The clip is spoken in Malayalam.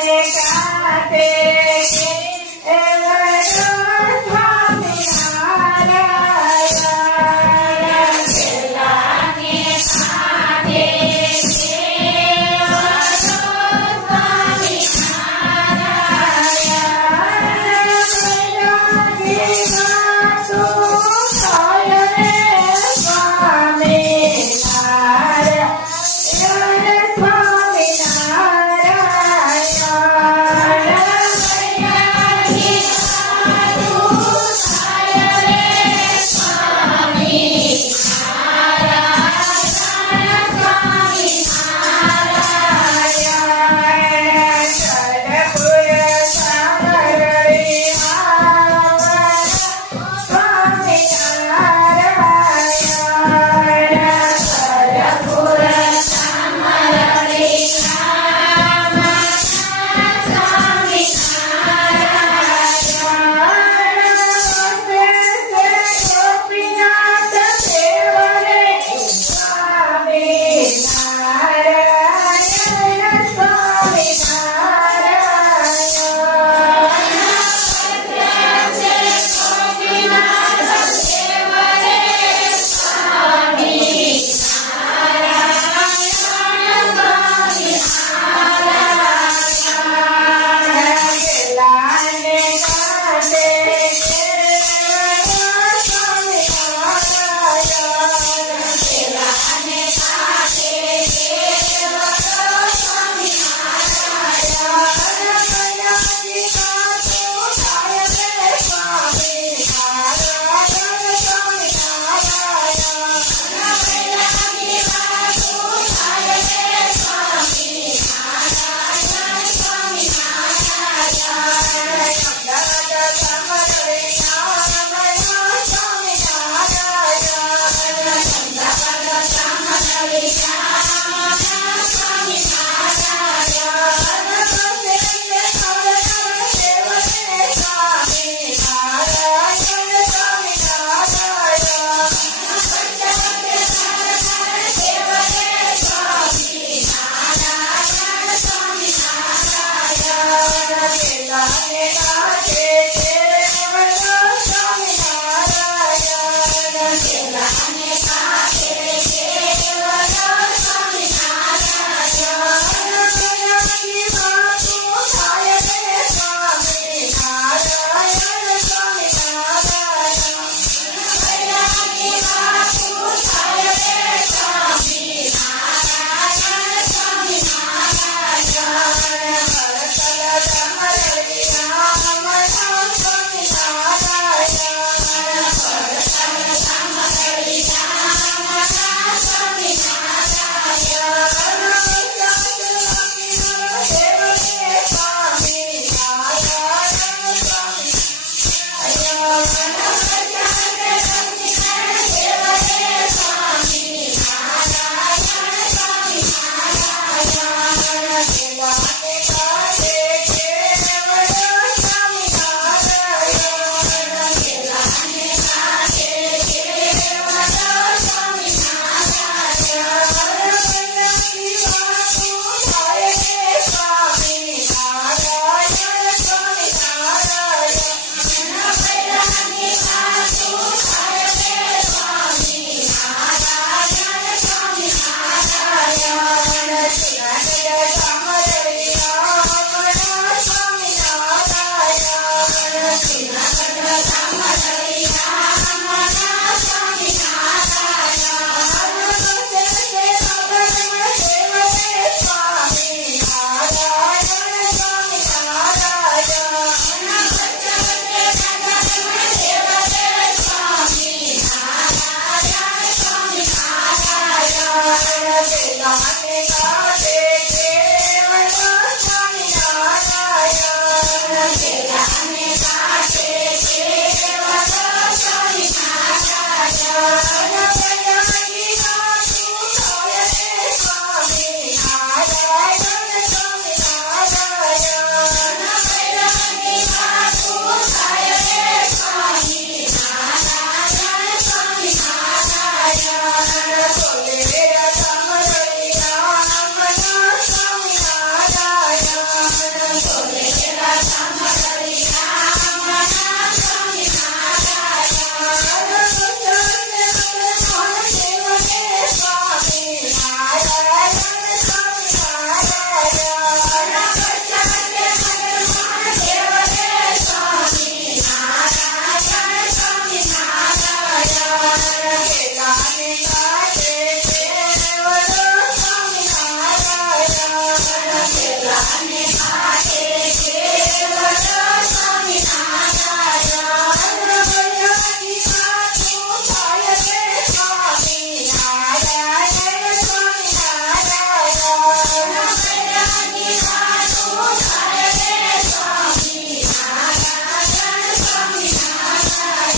alégrate.